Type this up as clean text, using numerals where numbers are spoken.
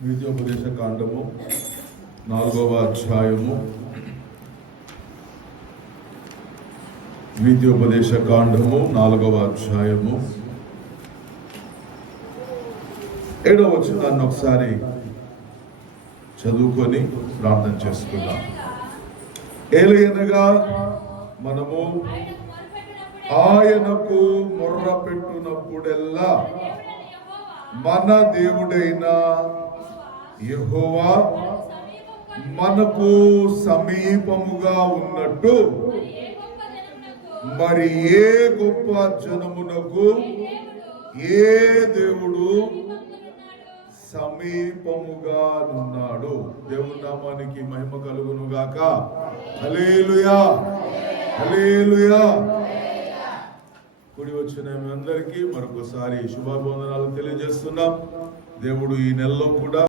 ద్వితీయోపదేశ కాండము 4వ అధ్యాయము. ద్వితీయోపదేశ కాండము 4వ అధ్యాయము 7వ వచనాన్ని ఒకసారి చదువుకొని ప్రార్థన చేసుకుందాం. ఏలయనగా మనము ఆయనకు మొర్ర పెట్టునప్పుడెల్లా మన దేవుడైన యెహోవా మనకు సమీపముగా ఉన్నట్టు మరి ఏ గొప్ప జనమునకు ఏ దేవుడు సమీపముగా ఉన్నాడు. దేవుని నామానికి మహిమ కలుగును గాక. హల్లెలూయా, హల్లెలూయా. కూడి వచ్చిన మీ అందరికీ మరొకసారి శుభాభివందనాలు తెలియజేస్తున్నాం. దేవుడు ఈ నెలలో కూడా